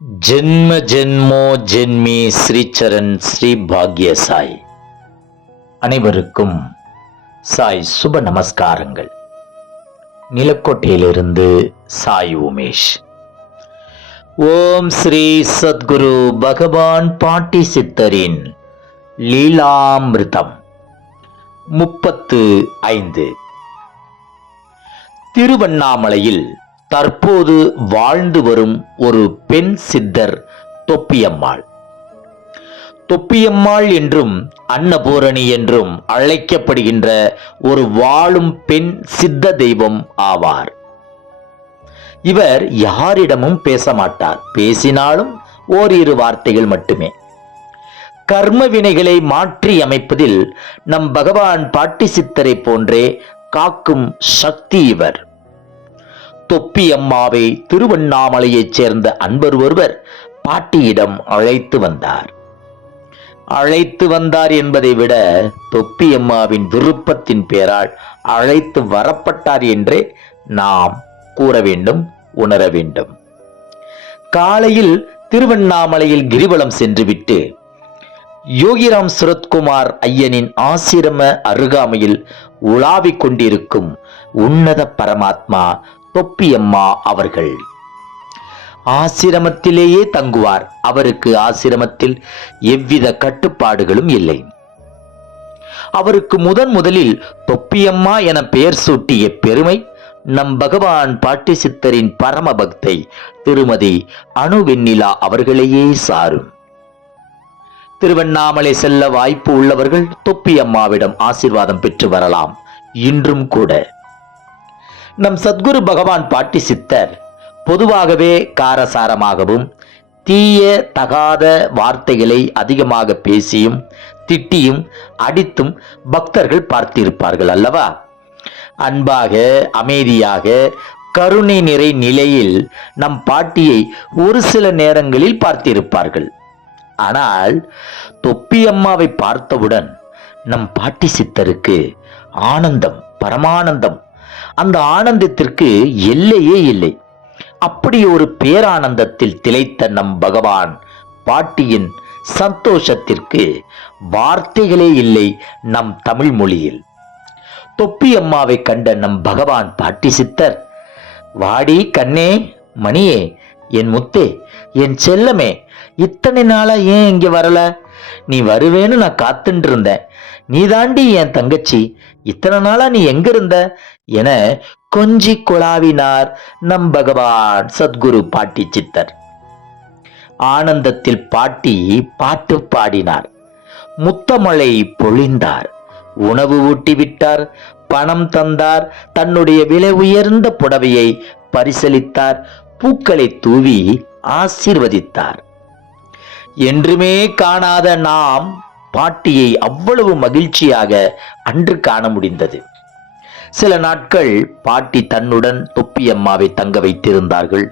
ஜென்ம ஜென்மோ ஜென்மி ஸ்ரீச்சரண் ஸ்ரீ பாக்ய சாய். அனைவருக்கும் சாய் சுப நமஸ்காரங்கள். நிலக்கோட்டையிலிருந்து சாய் உமேஷ். ஓம் ஸ்ரீ சத்குரு பகவான் பாட்டி சித்தரின் லீலாமிருதம் 35. திருவண்ணாமலையில் தற்போது வாழ்ந்து வரும் ஒரு பெண் சித்தர் தொப்பியம்மாள். தொப்பியம்மாள் என்றும் அன்னபூரணி என்றும் அழைக்கப்படுகின்ற ஒரு வாழும் பெண் சித்த தெய்வம் ஆவார். இவர் யாரிடமும் பேச மாட்டார். பேசினாலும் ஓரிரு வார்த்தைகள் மட்டுமே. கர்ம வினைகளை மாற்றி அமைப்பதில் நம் பகவான் பாட்டி சித்தரை போன்றே காக்கும் சக்தி இவர். தொப்பியம்மாவை திருவண்ணாமலையைச் சேர்ந்த அன்பர் ஒருவர் பாட்டியிடம் அழைத்து வந்தார். அழைத்து வந்தார் என்பதை விட தொப்பியம்மாவின் விருப்பத்தின் பேரால் அழைத்து வரப்பட்டார் என்றே நாம் கூற வேண்டும், உணர வேண்டும். காலையில் திருவண்ணாமலையில் கிரிவலம் சென்றுவிட்டு யோகிராம் சுரத்குமார் ஐயனின் ஆசிரம அருகாமையில் உலாவிக் கொண்டிருக்கும் உன்னத பரமாத்மா தொப்பியம்மா அவர்கள் ஆசிரமத்திலேயே தங்குவார். அவருக்கு ஆசிரமத்தில் எவ்வித கட்டுப்பாடுகளும் இல்லை. அவருக்கு முதலில் தொப்பியம்மா என பெயர் சூட்டிய பெருமை நம் பகவான் பாட்டி சித்தரின் பரம பக்தை திருமதி அணுவெண்ணிலா அவர்களையே சாரும். திருவண்ணாமலை செல்ல வாய்ப்பு உள்ளவர்கள் தொப்பியம்மாவிடம் ஆசீர்வாதம் பெற்று வரலாம். இன்றும் கூட நம் சத்குரு பகவான் பாட்டி சித்தர் பொதுவாகவே காரசாரமாகவும் தீய தகாத வார்த்தைகளை அதிகமாக பேசியும் திட்டியும் அடித்தும் பக்தர்கள் பார்த்திருப்பார்கள் அல்லவா? அன்பாக, அமைதியாக, கருணை நிறை நிலையில் நம் பாட்டியை ஒரு சில நேரங்களில் பார்த்திருப்பார்கள். ஆனால் தொப்பியம்மாவை பார்த்தவுடன் நம் பாட்டி சித்தருக்கு ஆனந்தம், பரமானந்தம். அந்த ஆனந்தத்திற்கு எல்லையே இல்லை. அப்படி ஒரு பேரானந்தத்தில் திளைத்த நம் பகவான் பாட்டியின் சந்தோஷத்திற்கு வார்த்தைகளே இல்லை நம் தமிழ் மொழியில். தொப்பியம்மாவை கண்ட நம் பகவான் பாட்டி சித்தர், வாடி கண்ணே, மணியே, என் முத்தே, என் செல்லமே, இத்தனை நாளா ஏன் இங்க வரல? நீ வருவேன்னு நான் காத்துட்டு இருந்தேன். நீ தாண்டி என் தங்கச்சி, இத்தனை நாளா நீ எங்க இருந்த என கொஞ்சி குழாவினார் நம் பகவான் சத்குரு பாட்டி சித்தர். ஆனந்தத்தில் பாட்டி பாட்டு பாடினார், முத்தமழை பொழிந்தார், உணவு ஊட்டிவிட்டார், பணம் தந்தார், தன்னுடைய விலை உயர்ந்த புடவையை பரிசளித்தார், பூக்களை தூவி ஆசீர்வதித்தார். என்றுமே காணாத நாம் பாட்டியை அவ்வளவு மகிழ்ச்சியாக அன்று காண முடிந்தது. சில நாட்கள் பாட்டி தன்னுடன் தொப்பியம்மாவை தங்க வைத்திருந்தார்கள்.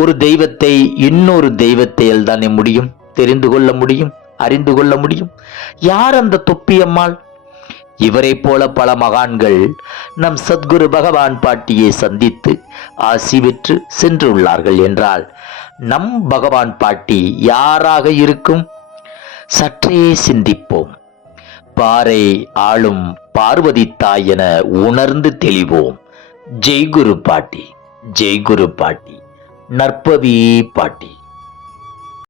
ஒரு தெய்வத்தை இன்னொரு தெய்வத்தையில் தானே முடியும் தெரிந்து கொள்ள முடியும், அறிந்து கொள்ள முடியும். யார் அந்த தொப்பியம்மாள்? இவரை போல பல மகான்கள் நம் சத்குரு பகவான் பாட்டியை சந்தித்து ஆசி பெற்று சென்றுள்ளார்கள் என்றால் நம் பகவான் பாட்டி யாராக இருக்கும்? சற்றே சிந்திப்போம். பாறை ஆளும் பார்வதி தாய் என உணர்ந்து தெளிவோம். ஜெய் குரு பாட்டி, ஜெய் குரு பாட்டி, நற்பவி பாட்டி.